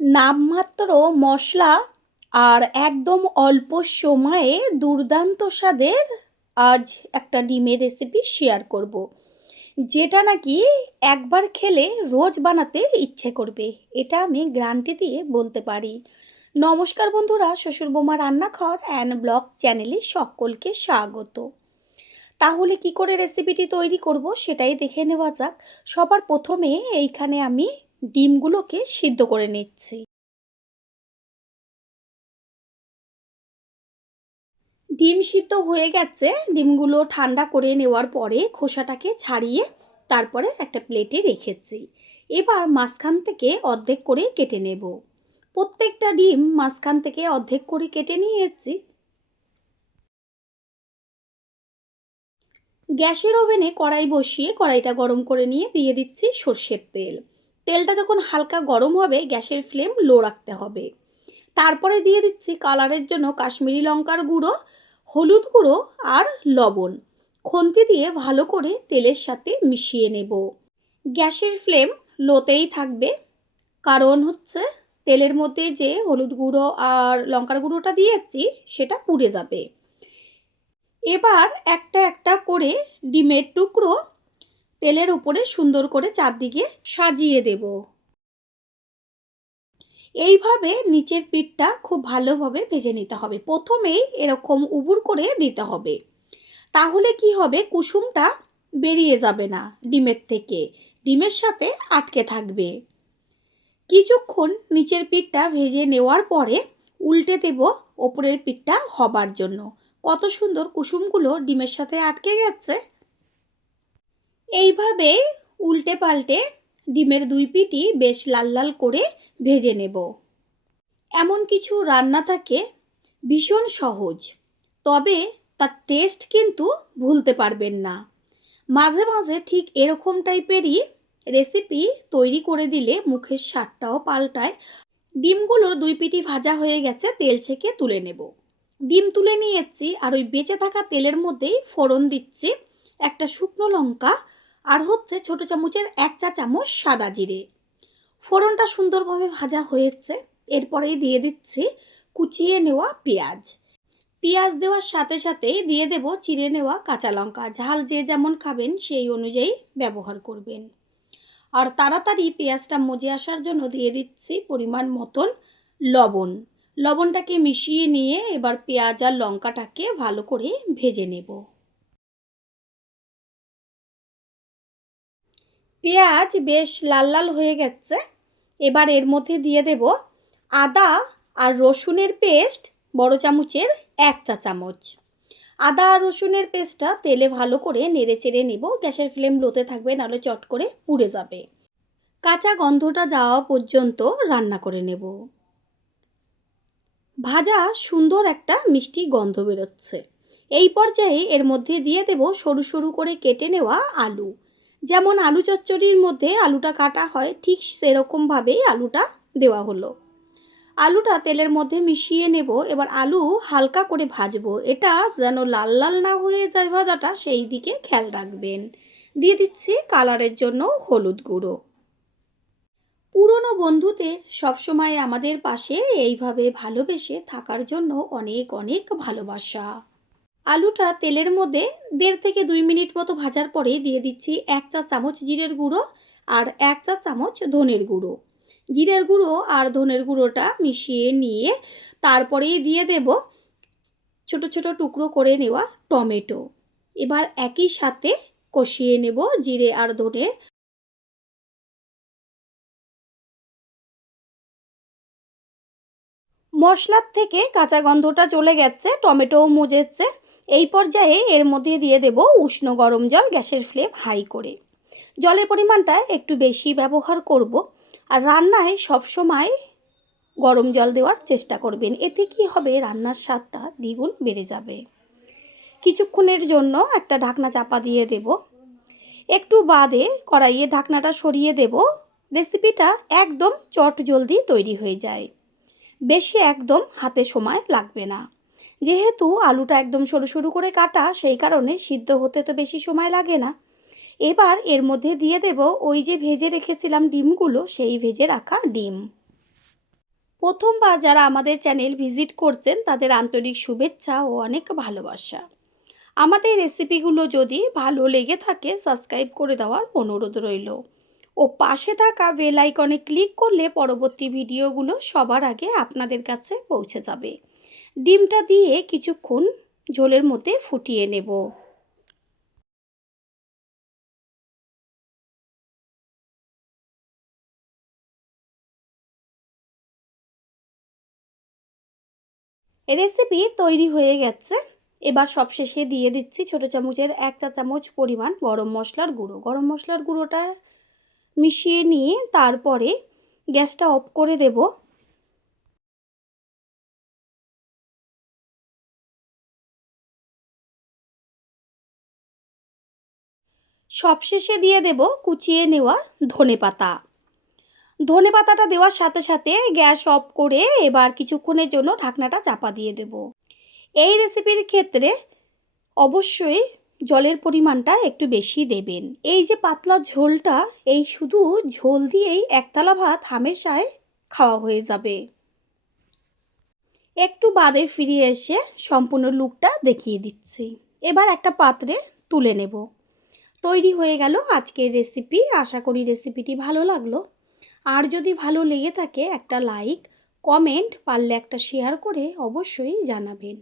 নামমাত্র মশলা আর একদম অল্প সময়ে দুর্দান্ত স্বাদের আজ একটা ডিমের রেসিপি শেয়ার করব, যেটা নাকি একবার খেলে রোজ বানাতে ইচ্ছে করবে। এটা আমি গ্যারান্টি দিয়ে বলতে পারি। নমস্কার বন্ধুরা, শ্বশুর বৌমা রান্নাঘর অ্যান্ড ব্লগ চ্যানেলে সকলকে স্বাগত। তাহলে কি করে রেসিপিটি তৈরি করব সেটাই দেখে নেওয়া যাক। সবার প্রথমে এইখানে আমি ডিমগুলোকে সিদ্ধ করে নিচ্ছি। ডিম সিদ্ধ হয়ে গেছে। ডিমগুলো ঠান্ডা করে নেওয়ার পরে খোসাটাকে ছাড়িয়ে তারপরে একটা প্লেটে রেখেছি। এবার মাঝখান থেকে অর্ধেক করে কেটে নেব। প্রত্যেকটা ডিম মাঝখান থেকে অর্ধেক করে কেটে নিয়েছি। গ্যাসের ওভেনে কড়াই বসিয়ে কড়াইটা গরম করে নিয়ে দিয়ে দিচ্ছি সর্ষের তেল। তেলটা যখন হালকা গরম হবে গ্যাসের ফ্লেম লো রাখতে হবে। তারপরে দিয়ে দিচ্ছি কালারের জন্য কাশ্মীরি লঙ্কার গুঁড়ো, হলুদ গুঁড়ো আর লবণ। খুন্তি দিয়ে ভালো করে তেলের সাথে মিশিয়ে নেব। গ্যাসের ফ্লেম লোতেই থাকবে, কারণ হচ্ছে তেলের মধ্যে যে হলুদ গুঁড়ো আর লঙ্কার গুঁড়োটা দিয়েছি সেটা পুড়ে যাবে। এবার একটা একটা করে ডিমের টুকরো তেলের উপরে সুন্দর করে চারদিকে সাজিয়ে দেব। এইভাবে নিচের পিঠটা খুব ভালোভাবে ভেজে নিতে হবে। প্রথমেই এরকম উবুর করে দিতে হবে, তাহলে কি হবে, কুসুমটা বেরিয়ে যাবে না ডিমের থেকে, ডিমের সাথে আটকে থাকবে। কিছুক্ষণ নিচের পিঠটা ভেজে নেওয়ার পরে উল্টে দেব ওপরের পিঠটা হবার জন্য। কত সুন্দর কুসুমগুলো ডিমের সাথে আটকে গেছে। এইভাবে উল্টে পাল্টে ডিমের দুই পিঠই বেশ লাল লাল করে ভেজে নেব। এমন কিছু রান্না থাকে ভীষণ সহজ, তবে তার টেস্ট কিন্তু ভুলতে পারবেন না। মাঝে মাঝে ঠিক এরকম টাইপেরই রেসিপি তৈরি করে দিলে মুখের স্বাদটাও পাল্টায়। ডিমগুলোর দুই পিঠই ভাজা হয়ে গেছে, তেল ছেঁকে তুলে নেব। ডিম তুলে নিয়েছি আর ওই বেঁচে থাকা তেলের মধ্যেই ফোড়ন দিচ্ছি একটা শুকনো লঙ্কা আর হচ্ছে ছোট চামচের 1 চা চামচ সাদা জিরে। ফোড়নটা সুন্দরভাবে ভাজা হয়েছে, এরপরেই দিয়ে দিচ্ছি কুচিয়ে নেওয়া পেঁয়াজ। পেঁয়াজ দেওয়ার সাথে সাথেই দিয়ে দেব চিড়ে নেওয়া কাঁচা লঙ্কা। ঝাল যে যেমন খাবেন সেই অনুযায়ী ব্যবহার করবেন। আর তাড়াতাড়ি পেঁয়াজটা মজে আসার জন্য দিয়ে দিচ্ছি পরিমাণ মতন লবণ। লবণটাকে মিশিয়ে নিয়ে এবার পেঁয়াজ আর লঙ্কাটাকে ভালো করে ভেজে নেব। পেঁয়াজ বেশ লাল লাল হয়ে গেছে। এবার এর মধ্যে দিয়ে দেব আদা আর রসুনের পেস্ট, বড় চামচের 1 চা চামচ। আদা আর রসুনের পেস্টটা তেলে ভালো করে নেড়ে চেড়ে নেব। গ্যাসের ফ্লেম লোতে থাকবে, নাহলে চট করে পুড়ে যাবে। কাঁচা গন্ধটা যাওয়া পর্যন্ত রান্না করে নেব। ভাজা সুন্দর একটা মিষ্টি গন্ধ বেরোচ্ছে। এই পর্যায়ে এর মধ্যে দিয়ে দেব সরু সরু করে কেটে নেওয়া আলু। যেমন আলু চচ্চড়ির মধ্যে আলুটা কাটা হয় ঠিক সেরকমভাবেই আলুটা দেওয়া হলো। আলুটা তেলের মধ্যে মিশিয়ে নেব। এবার আলু হালকা করে ভাজবো, এটা যেন লাল লাল না হয়ে যায় ভাজাটা, সেই দিকে খেয়াল রাখবেন। দিয়ে দিচ্ছি কালারের জন্য হলুদ গুঁড়ো। পুরনো বন্ধুদের সবসময় আমাদের পাশে এইভাবে ভালোবেসে থাকার জন্য অনেক অনেক ভালোবাসা। আলুটা তেলের মধ্যে 1.5 থেকে 2 মিনিট মতো ভাজার পরে দিয়ে দিচ্ছি 1 চা চামচ জিরের গুঁড়ো আর 1 চা চামচ ধনের গুঁড়ো। জিরের গুঁড়ো আর ধনের গুঁড়োটা মিশিয়ে নিয়ে তারপরেই দিয়ে দেব ছোট ছোট টুকরো করে নেওয়া টমেটো। এবার একই সাথে কষিয়ে নেব জিরে আর ধনের। মশলার থেকে কাঁচা গন্ধটা চলে গেছে, টমেটোও মজেছে। এই পর্যায়ে এর মধ্যে দিয়ে দেব উষ্ণ গরম জল, গ্যাসের ফ্লেম হাই করে। জলের পরিমাণটা একটু বেশি ব্যবহার করব। আর রান্নায় সবসময় গরম জল দেওয়ার চেষ্টা করবেন, এতে কি হবে, রান্নার স্বাদটা দ্বিগুণ বেড়ে যাবে। কিছুক্ষণের জন্য একটা ঢাকনা চাপা দিয়ে দেব। একটু বাদে কড়াইয়ে ঢাকনাটা সরিয়ে দেব। রেসিপিটা একদম চট জলদি তৈরি হয়ে যায়, বেশি একদম হাতে সময় লাগবে না। যেহেতু আলুটা একদম সরু সরু করে কাটা, সেই কারণে সিদ্ধ হতে তো বেশি সময় লাগে না। এবার এর মধ্যে দিয়ে দেব ওই যে ভেজে রেখেছিলাম ডিমগুলো, সেই ভেজে রাখা ডিম। প্রথমবার যারা আমাদের চ্যানেল ভিজিট করছেন তাদের আন্তরিক শুভেচ্ছা ও অনেক ভালোবাসা। আমাদের রেসিপিগুলো যদি ভালো লেগে থাকে সাবস্ক্রাইব করে দেওয়ার অনুরোধ রইল ও পাশে থাকা বেল আইকনে ক্লিক করলে পরবর্তী ভিডিওগুলো সবার আগে আপনাদের কাছে পৌঁছে যাবে। ডিমটা দিয়ে কিছুক্ষণ ঝোলের মধ্যে ফুটিয়ে নেব। রেসিপি তৈরি হয়ে গেছে। এবার সবশেষে দিয়ে দিচ্ছি ছোটো চামচের 1 চা চামচ পরিমাণ গরম মশলার গুঁড়ো। গরম মশলার গুঁড়োটা মিশিয়ে নিয়ে তারপরে গ্যাসটা অফ করে দেব। সবশেষে দিয়ে দেব কুচিয়ে নেওয়া ধনেপাতা। ধনেপাতাটা দেওয়ার সাথে সাথে গ্যাস অফ করে এবার কিছুক্ষণের জন্য ঢাকনাটা চাপা দিয়ে দেব। এই রেসিপির ক্ষেত্রে অবশ্যই জলের পরিমাণটা একটু বেশি দেবেন। এই যে পাতলা ঝোলটা, এই শুধু ঝোল দিয়েই একতলা ভাত হামেশাই খাওয়া হয়ে যাবে। একটু বাদে ফিরে এসে সম্পূর্ণ লুকটা দেখিয়ে দিচ্ছি। এবার একটা পাত্রে তুলে নেব। তৈরি হয়ে গেল আজকের রেসিপি। আশা করি রেসিপিটি ভালো লাগলো। আর যদি ভালো লেগে থাকে একটা লাইক, কমেন্ট, পারলে একটা শেয়ার করে অবশ্যই জানাবেন।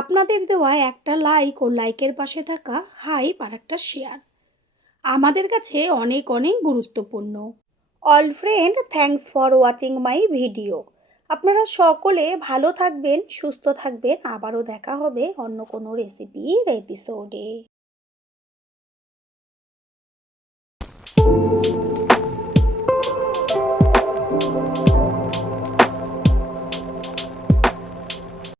আপনাদের দেওয়া একটা লাইক ও লাইকের পাশে থাকা হাইপ আর একটা শেয়ার আমাদের কাছে অনেক অনেক গুরুত্বপূর্ণ। All friend, thanks for watching my video. আপনারা সকলে ভালো থাকবেন, সুস্থ থাকবেন। আবারও দেখা হবে অন্য কোনো রেসিপির এপিসোডে।